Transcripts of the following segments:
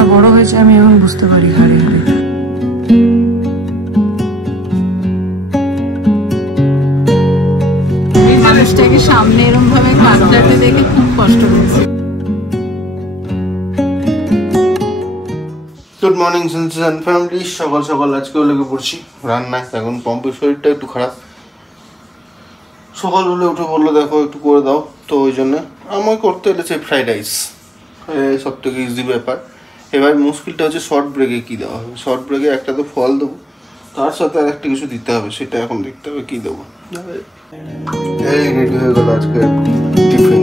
আমার বড় হয়েছে আমি এখন বুঝতে পারি হারে হারে। মানুষটাকে সামনে এরকম ভাবে কাঁদতে দেখে খুব কষ্ট হয়েছে। Good morning Sunshine family. সকাল সকাল আজকেও লেগে পড়ছি রান্না। এখন পম্পের শরীরটা একটু খারাপ, সকাল হলে উঠে বললো দেখো একটু করে দাও, তো ওই জন্য আমায় করতে এলেছে ফ্রাইড রাইস, সব থেকে ইজি ব্যাপার। এবার মুশকিলটা হচ্ছে শর্ট ব্রেকে কী দেওয়া হবে। শর্ট ব্রেকে একটা তো ফল দেবো, তার সাথে আর একটা কিছু দিতে হবে, সেটা এখন দেখতে হবে কী দেবো। এই রেডি হয়ে গেল আজকে টিফিন।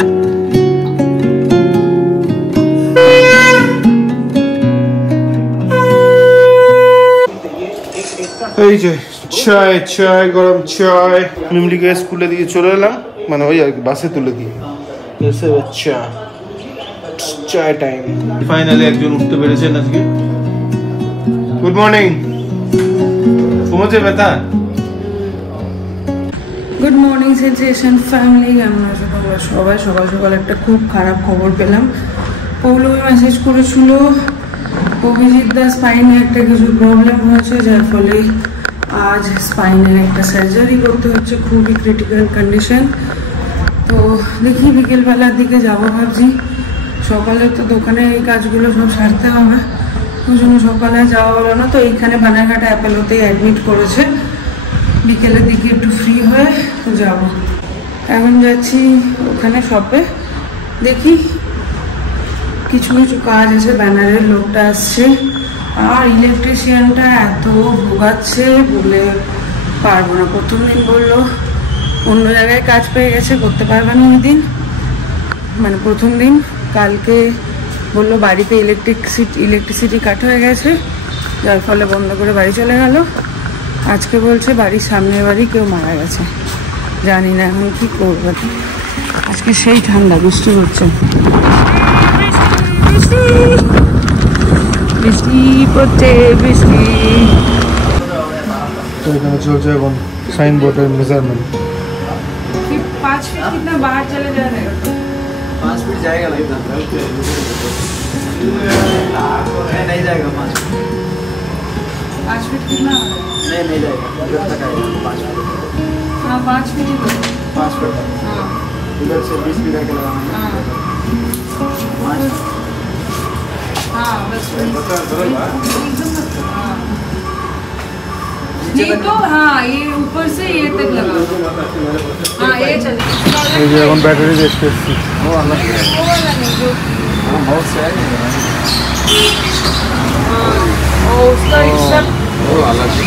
এই যে চায় চায় গরম চায় মিমলিকে স্কুলে দিয়ে চলে এলাম, মানে ওই আর কি বাসে তুলে দিয়ে এসে চা চায় টাইম। ফাইনালি একজন উঠতে পেরেছেন আজকে। Good morning. ঘুমোচ্ছে ব্যথা? গুড মর্নিং সেন্সেশন ফ্যামিলি, কেমন আছো তোমরা সবাই? সকাল সকাল একটা খুব খারাপ খবর পেলাম। পৌলো মেসেজ করেছিল অভিজিৎ দা স্পাইনে একটা কিছু প্রবলেম হয়েছে, যার ফলে আজ স্পাইনের একটা সার্জারি করতে হচ্ছে, খুবই ক্রিটিক্যাল কন্ডিশন। তো দেখি বিকেলবেলার দিকে যাবো ভাবছি। সকালে তো দোকানে এই কাজগুলো সব সারতে হবে, ওই জন্য সকালে যাওয়া হলো না। তো এইখানে বানারঘাট অ্যাপেলোতেই অ্যাডমিট করেছে, বিকেলের দিকে একটু ফ্রি হয়ে যাব। এখন যাচ্ছি ওখানে শপে, দেখি কিছু কিছু কাজ আছে, ব্যানারের লোকটা আসছে, আর ইলেকট্রিশিয়ানটা এত ভোগাচ্ছে বলে পারবো না। প্রথম দিন বললো অন্য জায়গায় কাজ পেয়ে গেছে, করতে পারবে না ওই দিন, মানে প্রথম দিন। কালকে বললো বাড়িতে ইলেকট্রিসিটি কাট হয়ে গেছে, যার ফলে বন্ধ করে বাড়ি চলে গেল। আজকে বলছে বাড়ির সামনের বাড়ি কেউ মারা গেছে, জানি না এখন কি করবো। আজকে সেই ঠান্ডা, বৃষ্টি হচ্ছে, বৃষ্টি পড়ছে বৃষ্টি। তো এখানে চলছে এখন সাইন বোর্ডের মেজারমেন্ট। 5 फीट कितना बाहर चले जा रहे हो? 5 फीट जाएगा लगता है। नहीं जाएगा 5 फीट कितना? नहीं जाएगा, इधर तक आएगा 5 फीट। हाँ 5 फीट ही तो 5 फीट। हाँ इधर से 20 फीट के लगाना है। हाँ बस ये तो हाँ ये ऊपर से ये तक लगा। हाँ ये चले। এই যে এখন ব্যাটারি দেখতে এসেছি। वो अलग है, वो वाला नहीं जो वो बहुत से है। हाँ उसका सब वो अलग है।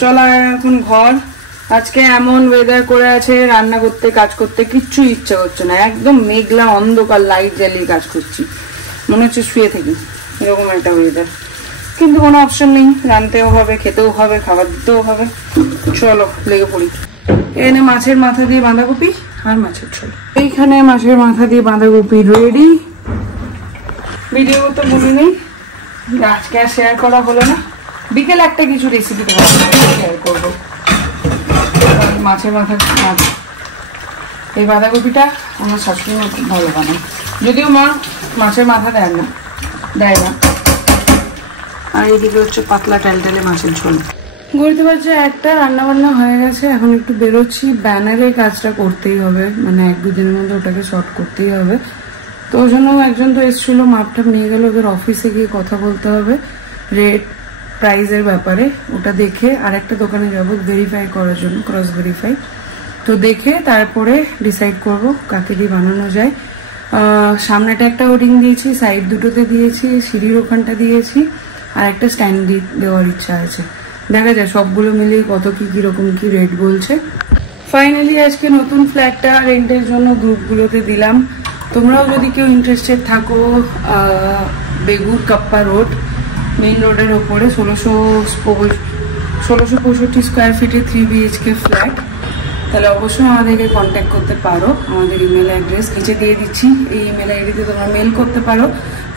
চলা এখন ঘর। আজকে এমন ওয়েদার করে আছে, রান্না করতে কাজ করতে কিচ্ছু ইচ্ছা করছে না, একদম মেঘলা অন্ধকার, লাইট জ্বালিয়ে কাজ করছি, মনে হচ্ছে শুয়ে থাকি, এরকম একটা ওয়েদার। কিন্তু কোনো অপশন নেই, রানতেও হবে, খেতেও হবে, খাবার দিতেও হবে। চলো লেগে পড়ি। এখানে মাছের মাথা দিয়ে বাঁধাকপি আর মাছের ঝোল। এইখানে মাছের মাথা দিয়ে বাঁধাকপি রেডি। ভিডিও তো বলিনি, আজকে আর শেয়ার করা হলো না, বিকেল একটা কিছু রেসিপি শেয়ার করবো। মাছের মাথা মাছ, এই বাঁধাকপিটা আমার শাশুড়ি মা খুব ভালো বানায়, যদিও মা মাছের মাথা দেয় না। আর এদিকে হচ্ছে পাতলা টালটালে মাছের ঝোল। গড়তে পারছে একটা, রান্না বান্না হয়ে গেছে, এখন একটু বেরোচ্ছি। ব্যানারের কাজটা করতেই হবে, মানে 1-2 দিনের মধ্যে ওটাকে শর্ট করতেই হবে। তো ওই জন্য একজন তো এসেছিল, মাপটাপ নিয়ে গেল, ওদের অফিসে গিয়ে কথা বলতে হবে রেট প্রাইজের ব্যাপারে। ওটা দেখে আর একটা দোকানে যাবো ভেরিফাই করার জন্য, ক্রস ভেরিফাই। তো দেখে তারপরে ডিসাইড করব কাকে দিয়ে বানানো যায়। সামনেটা একটা হোর্ডিং দিয়েছি, সাইড দুটোতে দিয়েছি, সিঁড়ির ওখানটা দিয়েছি, আর একটা স্ট্যান্ড দেওয়ার ইচ্ছা আছে। দেখা যায় সবগুলো মিলিয়ে কত কিরকম কি রেট বলছে। ফাইনালি আজকে নতুন ফ্ল্যাটটা রেন্টের জন্য গ্রুপগুলোতে দিলাম। তোমরাও যদি কেউ ইন্টারেস্টেড থাকো, বেগুর কাপ্পা রোড, মেইন রোডের ওপরে 1665 স্কোয়ার ফিটে 3 BHK ফ্ল্যাট, তাহলে অবশ্যই আমাদেরকে কন্ট্যাক্ট করতে পারো। আমাদের ইমেল অ্যাড্রেস নিচে দিয়ে দিচ্ছি, এই ইমেল আইডিতে তোমরা মেল করতে পারো।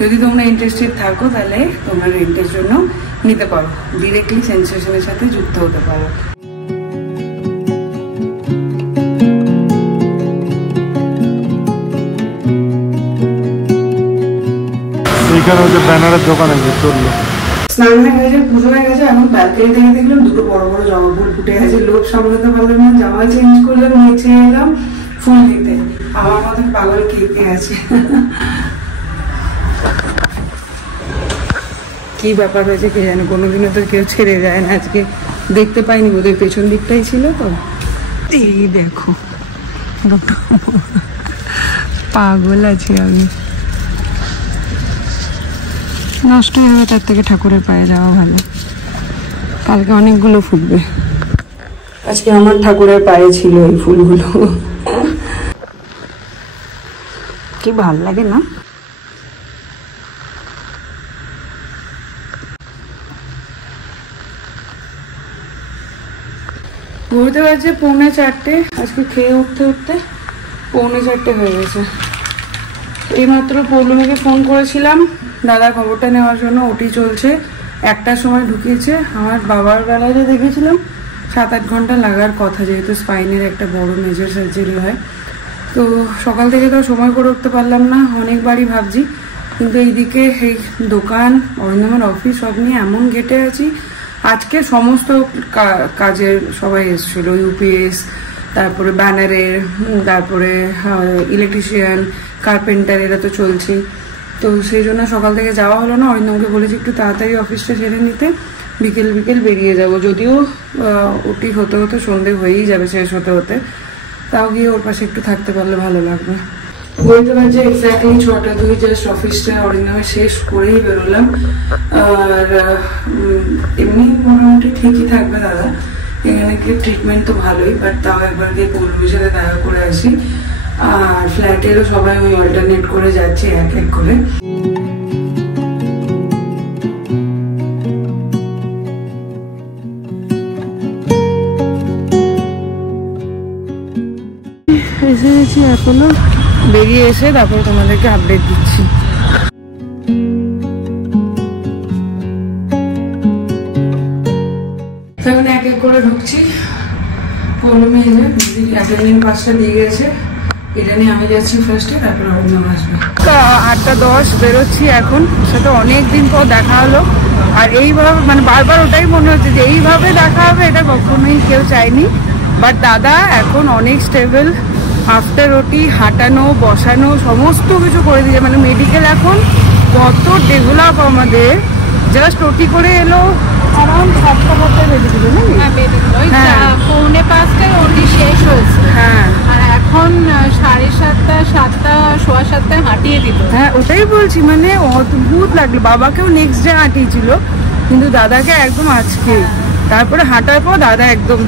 যদি তোমরা ইন্টারেস্টেড থাকো তাহলে তোমরা রেন্টের জন্য নিতে পারো, ডিরেক্টলি সেন্সেশনের সাথে যুক্ত হতে পারো। এখানে হচ্ছে ব্যানারের দোকান আছে, চললো। স্নান হয়ে গেছে, পুজো হয়ে গেছে, এখন ব্যালকনি থেকে দেখলাম দুটো বড় বড় জবা ফুল ফুটে গেছে। লোক সামলাতে পারলাম না, জামা চেঞ্জ করলাম, নিচে এলাম ফুল দিতে। আমার মতো পাগল কেঁপে আছে। কি ব্যাপার হয়েছে কে জানে, কোনোদিনও তো কেউ ছেড়ে যায় না। আজকে দেখতে পাইনি, ওদের পেছন দিকটাই ছিল তো। এই দেখো পাগল আছি আমি। নষ্ট হয়ে যাবে তার থেকে ঠাকুরের পায়ে যাওয়া ভালো। কালকে অনেকগুলো ফুটবে, আজকে আমার ঠাকুরের পায়ে ছিল এই ফুলগুলো। কি ভাল লাগে না? ঘুরতে পারছে 3:45। আজকে খেয়ে উঠতে উঠতে 3:45 হয়ে গেছে। এইমাত্র পৌলমীকে ফোন করেছিলাম দাদা খবরটা নেওয়ার জন্য। ওটি চলছে, 1টার সময় ঢুকিয়েছে। আমার বাবার বেলায় যে দেখেছিলাম 7-8 ঘন্টা লাগার কথা, যেহেতু স্পাইনের একটা বড় মেজর সার্জারি হয়। তো সকাল থেকে তো সময় করে উঠতে পারলাম না, অনেকবারই ভাবছি। কিন্তু এইদিকে এই দোকান, অরিন্দমের অফিস সব নিয়ে এমন ঘেটে আছি। আজকে সমস্ত কাজের সবাই এসেছিল, ইউপিএস, তারপরে ব্যানারের, তারপরে ইলেকট্রিশিয়ান, কার্পেন্টার, এরা তো চলছে। তো সেই জন্য সকাল থেকে যাওয়া হলো না। অরিন্দমকে বলেছি একটু তাড়াতাড়ি অফিসটা সেরে নিতে, বিকেল বিকেল বেরিয়ে যাব। যদিও ওটি হতে হতে সন্ধে হয়েই যাবে, শেষ হতে হতে। তাও গিয়ে ওর পাশে একটু থাকতে পারলে ভালো লাগবে। বলতে পারছি এক্স্যাক্টলি 6:02 জাস্ট অফিসটা অরিন্দমের শেষ করেই বেরোলাম। আর এমনি মোটামুটি ঠিকই থাকবে দাদা, এখানে গিয়ে ট্রিটমেন্ট তো ভালোই, বাট তাও একবার গিয়ে পৌলমীর সাথে দেখা করে আসি। আর ফ্ল্যাটেরও সবাই ওই অল্টারনেট করে যাচ্ছে এক এক করে। এসে গেছি এখনো, বেরিয়ে এসে তারপরে তোমাদেরকে আপডেট দিচ্ছি। এখন এক এক করে ঢুকছি। পৌলমী অ্যাটেন্ডিং পাসটা দিয়ে গেছে, এটা নিয়ে আমি যাচ্ছি ফার্স্টে, তারপর অরিন্দম আসবে। 8:10 বেরোচ্ছি এখন। সেটা অনেকদিন পর দেখা হলো। আর এইভাবে মানে বারবার ওটাই মনে হচ্ছে যে এইভাবে দেখা হবে, এটা কখনোই কেউ চায়নি। বাট দাদা এখন অনেক স্টেবল। আফটার ওটি হাঁটানো, বসানো সমস্ত কিছু করে দিয়েছে। মানে মেডিকেল এখন কত ডেভেলপ আমাদের। জাস্ট ওটি করে এলো অ্যারাউন্ড 7:00 বেরিয়েছিল নাকি? হ্যাঁ, 4:45 ওটি শেষ হয়েছে। হ্যাঁ, আর এখন 7:30, 7টা, 7:15 হাঁটিয়ে দিল। হ্যাঁ ওটাই বলছি, মানে অদ্ভুত লাগলো। বাবাকেও নেক্সট ডে হাঁটিয়েছিল, কিন্তু দাদাকে একদম আজকে। তারপরে হাঁটার পর দাদা একদম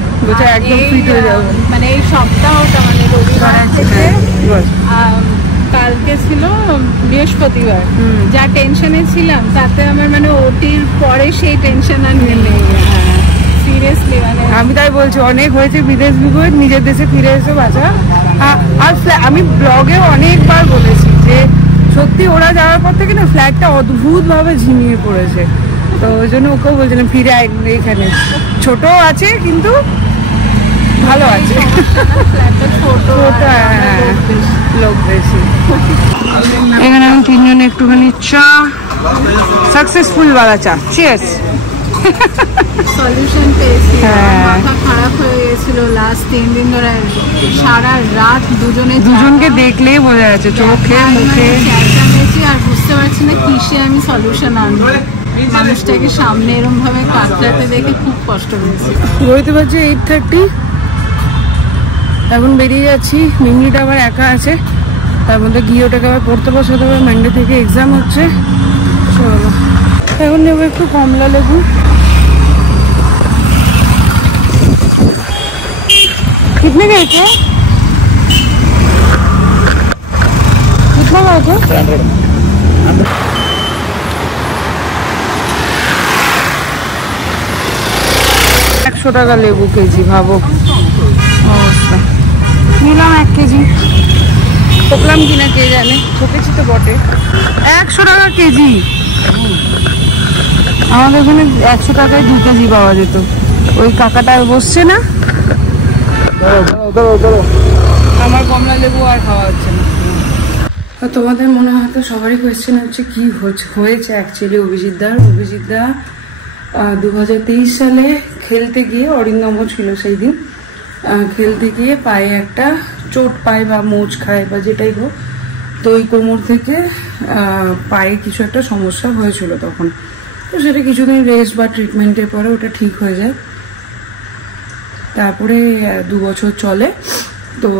একদম ফিট হয়ে যাবে। মানে এই সপ্তাহটা মানে রবিবার থেকে কালকে ছিল বৃহস্পতিবার, যা টেনশনে ছিলাম তাতে আমার মানে ওটির পরে সেই টেনশন আর নেই। সিরিয়াসলি মানে আমি তাই বলছি, অনেক হয়েছে বিদেশ বিভূত, নিজের দেশে ফিরে এসে বাঁচা। আর আমি ব্লগেও অনেকবার বলেছি যে সত্যি ওরা যাওয়ার পর থেকে না ফ্ল্যাটটা অদ্ভুত ভাবে ঝিমিয়ে পড়েছে। তো ওই জন্য ওকেও বলছিলাম ফিরে আয় এখানে। ছোট আছে কিন্তু ভালো আছে, ছোট লোক বেশি। এখানে আমি তিনজনে একটুখানি চা, সাকসেসফুল বালা চা, চিয়ার্স। সলিউশন পেয়েছি। মাথা খারাপ হয়ে গেছিল লাস্ট 3 দিন ধরে, সারা রাত দুজনকে দেখলেই বোঝা যাচ্ছে, চোখে মুখে চেঁচামেচি। আর বুঝতে পারছি না কিসে আমি সলিউশন আনবো। মানুষটাকে সামনে এরকম ভাবে কাতরাতে দেখে খুব কষ্ট হয়েছে। বলতে পারছি 8:30 এখন বেরিয়ে যাচ্ছি। মিমিটা আবার একা আছে, তার মধ্যে গিয়ে ওটাকে আবার পড়তে বসাতে হবে। মানডে থেকে এক্সাম হচ্ছে। চলো এখন নেবো একটু কমলা লেবু। कितने गए थे? कितना गए थे? 100 টাকা লেবু কেজি, ভাবো অবস্থা। নিলাম 1 কেজি, ঠকলাম কিনা কে জানে, ঠকেছি তো বটে। 100 টাকা কেজি। আমাদের ওখানে 100 টাকায় 2 কেজি পাওয়া যেত। ওই কাকাটা বসছে না, আমার কমলা লেবু আর খাওয়া হচ্ছে না। তোমাদের মনে হয় তো সবারই কোয়েশ্চেন হচ্ছে কি হয়েছে অ্যাকচুয়ালি অভিজিৎদার। 2023 সালে খেলতে গিয়ে, অরিন্দমও ছিল সেই দিন, খেলতে গিয়ে পায়ে একটা চোট পায় বা মোচ খায় বা যেটাই হোক, তো ওই কোমর থেকে পায়ে কিছু একটা সমস্যা হয়েছিল তখন। তো সেটা কিছুদিন রেস্ট বা ট্রিটমেন্টের পরে ওটা ঠিক হয়ে যায়। তারপরে 2 বছর চলে। তো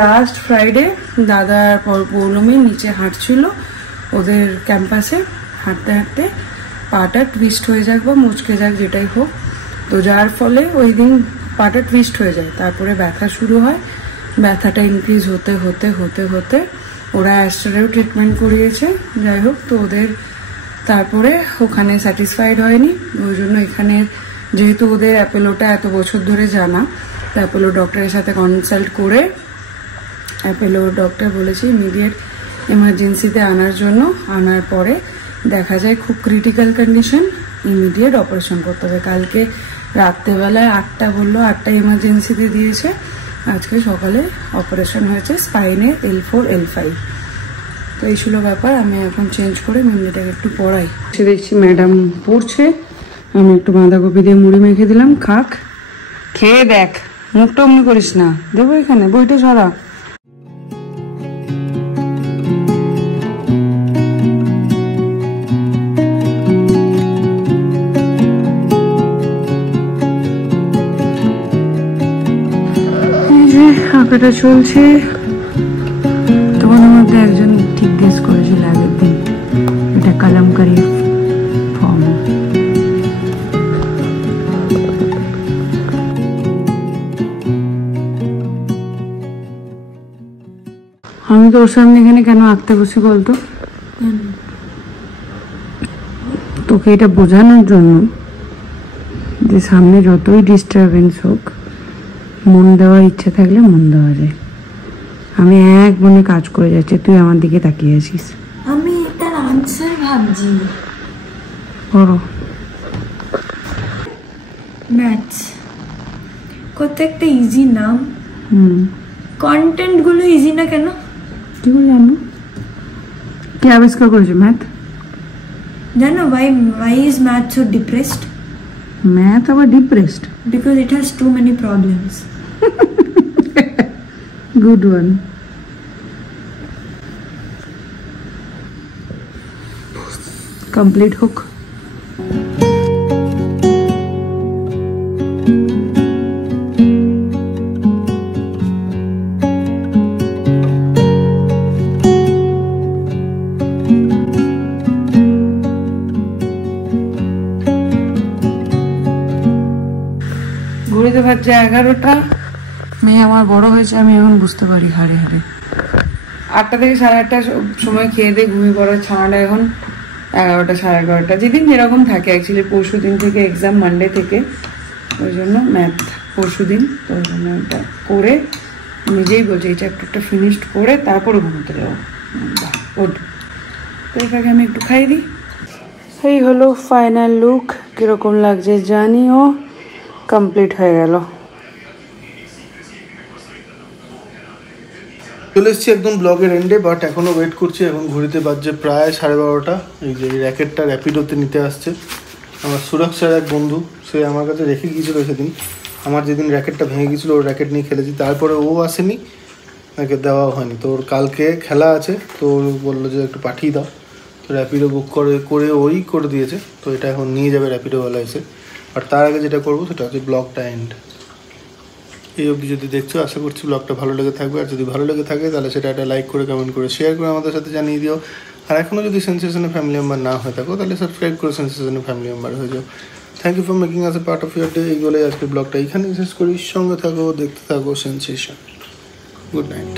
লাস্ট ফ্রাইডে দাদা পৌলমী নিচে হাঁটছিল ওদের ক্যাম্পাসে, হাঁটতে হাঁটতে পাটা টুইস্ট হয়ে যাক বা মুচকে যাক যেটাই হোক, তো যার ফলে ওই দিন পাটা টুইস্ট হয়ে যায়। তারপরে ব্যথা শুরু হয়, ব্যথাটা ইনক্রিজ হতে হতে হতে হতে ওরা অ্যাস্ট্রারেও ট্রিটমেন্ট করিয়েছে, যাই হোক। তো ওদের তারপরে ওখানে স্যাটিসফাইড হয়নি, ওই জন্য এখানে যেহেতু ওদের অ্যাপেলোটা এত বছর ধরে জানা, অ্যাপেলো ডক্টরের সাথে কনসাল্ট করে অ্যাপেলো ডক্টর বলেছে ইমিডিয়েট এমার্জেন্সিতে আনার জন্য। আনার পরে দেখা যায় খুব ক্রিটিক্যাল কন্ডিশন, ইমিডিয়েট অপারেশন করতে হবে। কালকে রাত্রেবেলায় 8টা বললো, 8টায় এমার্জেন্সিতে দিয়েছে, আজকে সকালে অপারেশন হয়েছে স্পাইনে L4 L5। তো এই ছিল ব্যাপার। আমি এখন চেঞ্জ করে মিমিটাকে একটু পড়াই। সে দেখছি ম্যাডাম পড়ছে, আমি একটু বাঁধাকপি দিয়ে মুড়ি মেখে দিলাম, খাক, খেয়ে দেখ, মুখটা অমনি করিস না। দেবো এখানে বইটা সরা। আঁকাটা চলছে। তোমাদের মধ্যে একজন ঠিক গেস করেছিল আগের দিন, এটা কালামকারী ফর্ম। আমি তোর সামনে এখানে কেন আঁকতে বসি বলতো? তোকে এটা বোঝানোর জন্য যে সামনে যতই ডিস্টারবেন্স হোক, মন দেওয়ার ইচ্ছে থাকলে মন দেওয়া যায়। আমি এক মনে কাজ করে যাচ্ছি, তুই আমার দিকে তাকিয়ে আছিস। আমি এটার আনসার ভাবছি। বড় ম্যাথস কত একটা ইজি নাম, হুম, কন্টেন্ট গুলো ইজি না কেন? কি করে জানো? কি আবিষ্কার করেছে ম্যাথ? জানো why is math so depressed? Math আবার depressed? Because it has too many problems. Good one. Complete হোক। ঘুরিতে পারছে 11টা। মেয়ে আমার বড় হয়েছে, আমি এখন বুঝতে পারি হারে হারে। 8টা থেকে 8:30 সময় খেয়ে দিয়ে ঘুমিয়ে পড়ার ছানাটা এখন 11টা 11:30, যেদিন যেরকম থাকে। অ্যাকচুয়ালি পরশু দিন থেকে এক্সাম, মানডে থেকে, ওই জন্য ম্যাথ পরশু দিন, তো ওই জন্য ওটা করে নিজেই বলছি এই চ্যাপ্টারটা ফিনিশড করে তারপরে ঘুমোতে যাবো। ওঠ, তো এটাকে আমি একটু খাই দিই। এই হলো ফাইনাল লুক, কিরকম লাগছে জানিও। কমপ্লিট হয়ে গেল। চলে এসেছি একদম ব্লগের এন্ডে, বাট এখনও ওয়েট করছি। এখন ঘুরিতে বাজছে প্রায় 12:30। এই যে র্যাকেটটা র্যাপিডোতে নিতে আসছে আমার সুরক্ষার এক বন্ধু, সে আমার কাছে রেখে গিয়েছিল সেদিন। আমার যেদিন র্যাকেটটা ভেঙে গিয়েছিলো ওর র্যাকেট নিয়ে খেলেছি, তারপরে ও আসেনি, তাকে দেওয়া হয়নি। তো ওর কালকে খেলা আছে, তো ও বললো যে একটু পাঠিয়ে দাও, তো র্যাপিডো বুক করে ওই করে দিয়েছে। তো এটা এখন নিয়ে যাবে র্যাপিডোওয়ালা এসে। আর তার আগে যেটা করবো সেটা হচ্ছে ব্লগটা এন্ড। এই অবধি যদি দেখছো, আশা করছি ব্লগটা ভালো লেগে থাকবে। আর যদি ভালো লেগে থাকে তাহলে সেটা একটা লাইক করে, কমেন্ট করে, শেয়ার করে আমাদের সাথে জানিয়ে দিও। আর এখনও যদি সেন্সেশনের ফ্যামিলি মেম্বার না হয়ে থাকো তাহলে সাবস্ক্রাইব করে সেন্সেশনের ফ্যামিলি মেম্বার হয়ে যাও। Thank you for making us a part of your day. এই বলে আজকের ব্লগটা এখানে শেষ করি। সঙ্গে থাকো, দেখতে থাকো সেন্সেশন। Good night.